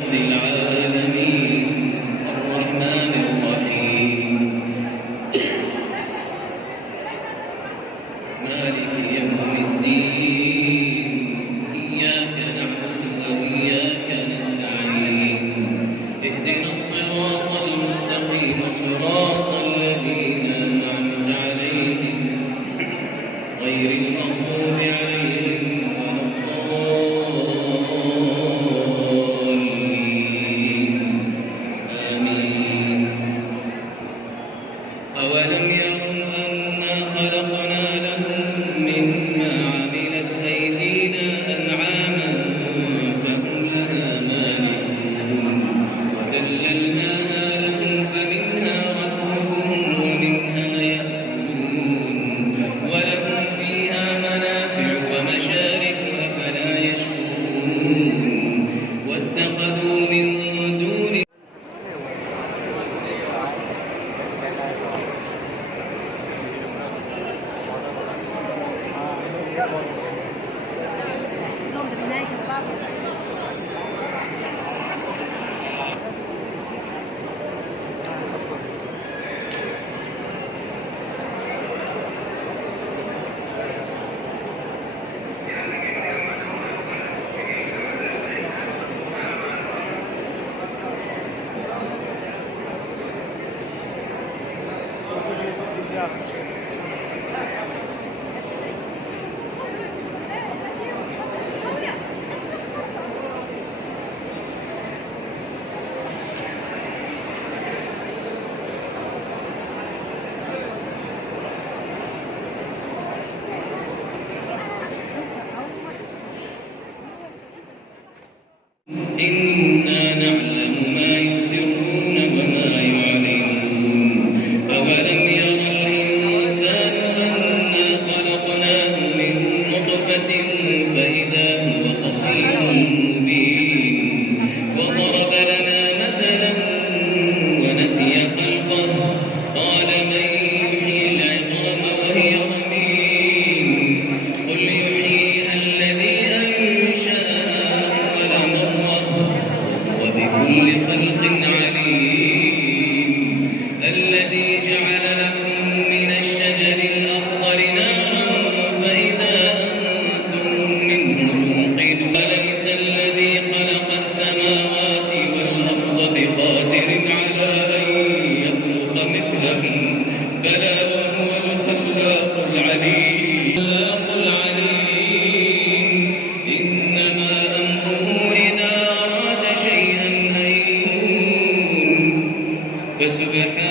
للعالمين الرحمن الرحيم مالك يوم الدين إياك نعبد وإياك نستعين اهدنا الصراط المستقيم صراط الذين أنعمت عليهم غير المغضوب عليهم ولا الضالين آمين. أولم يروا أنا خلقنا لهم مما عملت أيدينا أنعاما فهم لها مالكون وذللناها لهم فمنها ركوبهم ومنها يأكلون ولهم فيها منافع ومشارب أفلا يشكرون واتخذوا من دون إنا نعلم ما يسرون وما يعلنون أولم ير الإنسان أنا خلقناه من نطفة فإذا هو خصيم مبين وضرب لنا مثلا ونسي خلقه قال من يحيي العظام وهي رميم قل يحييها الذي أنشأها أول مرة وبكل خلق عليم الذي جعل لكم من الشجر الأخضر نارا فإذا أنتم منه توقدون أليس الذي خلق السماوات والأرض بقادر على أن يخلق مثلهم بلى وهو الخلاق العليم إنما أمره إذا أراد شيئا أن يكون فسبحانه